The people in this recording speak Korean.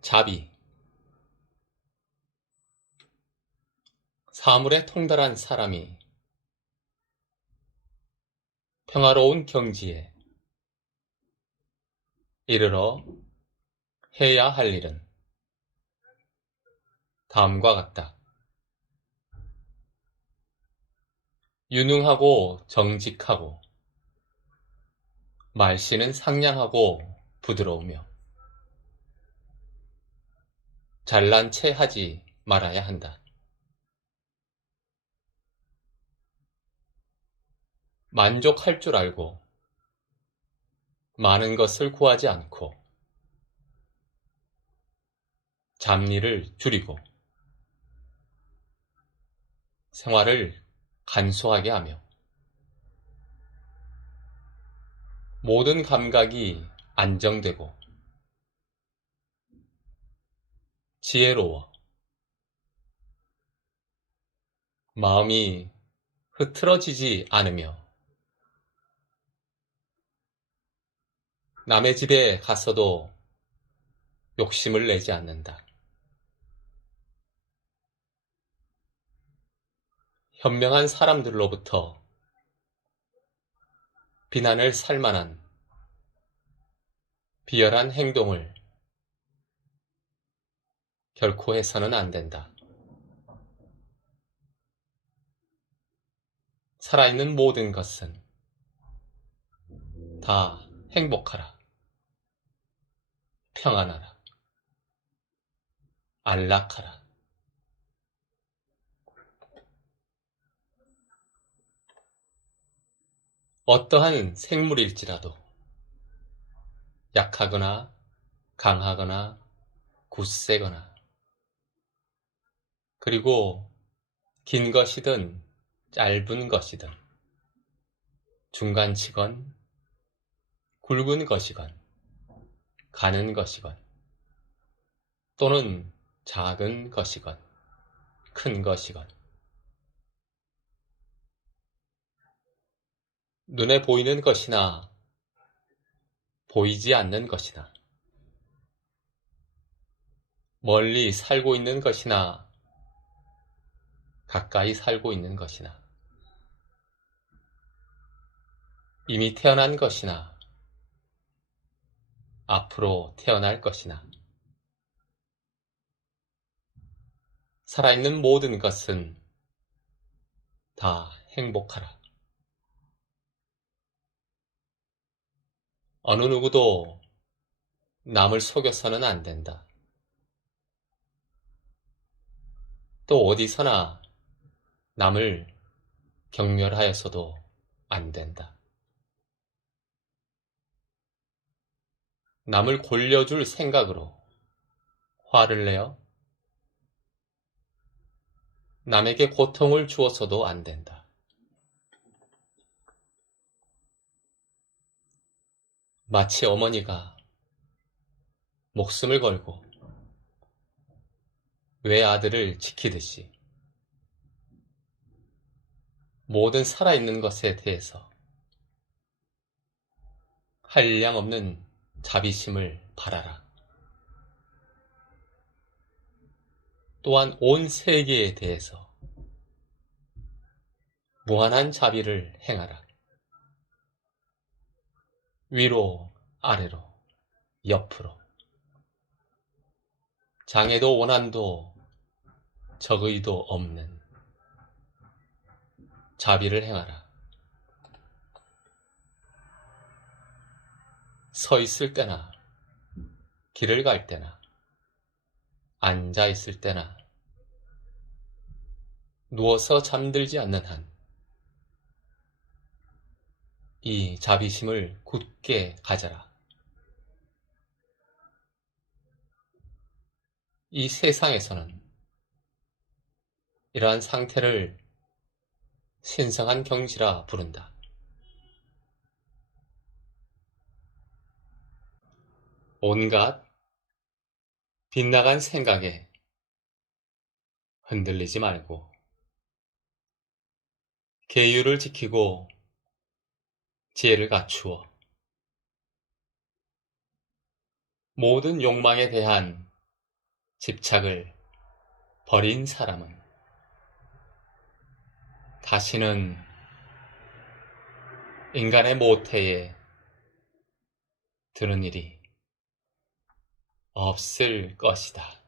자비 사물에 통달한 사람이 평화로운 경지에 이르러 해야 할 일은 다음과 같다. 유능하고 정직하고 말씨는 상냥하고 부드러우며 잘난 체 하지 말아야 한다. 만족할 줄 알고 많은 것을 구하지 않고 잡일을 줄이고 생활을 간소하게 하며 모든 감각이 안정되고 지혜로워 마음이 흐트러지지 않으며 남의 집에 가서도 욕심을 내지 않는다. 현명한 사람들로부터 비난을 살 만한 비열한 행동을 결코 해서는 안 된다. 살아있는 모든 것은 다 행복하라. 평안하라. 안락하라. 어떠한 생물일지라도 약하거나 강하거나 굳세거나 그리고 긴 것이든 짧은 것이든 중간치건 굵은 것이건 가는 것이건 또는 작은 것이건 큰 것이건. 눈에 보이는 것이나 보이지 않는 것이나 멀리 살고 있는 것이나 가까이 살고 있는 것이나 이미 태어난 것이나 앞으로 태어날 것이나 살아있는 모든 것은 다 행복하라. 어느 누구도 남을 속여서는 안 된다. 또 어디서나 남을 경멸하여서도 안 된다. 남을 골려줄 생각으로 화를 내어 남에게 고통을 주어서도 안 된다. 마치 어머니가 목숨을 걸고 외아들을 지키듯이 모든 살아있는 것에 대해서 한량 없는 자비심을 바라라. 또한 온 세계에 대해서 무한한 자비를 행하라. 위로, 아래로, 옆으로. 장애도 원한도 적의도 없는 자비를 행하라. 서 있을 때나, 길을 갈 때나, 앉아 있을 때나, 누워서 잠들지 않는 한, 이 자비심을 굳게 가져라. 이 세상에서는 이러한 상태를 신성한 경지라 부른다. 온갖 빗나간 생각에 흔들리지 말고 계율을 지키고 지혜를 갖추어 모든 욕망에 대한 집착을 버린 사람은 다시는 인간의 모태에 드는 일이 없을 것이다.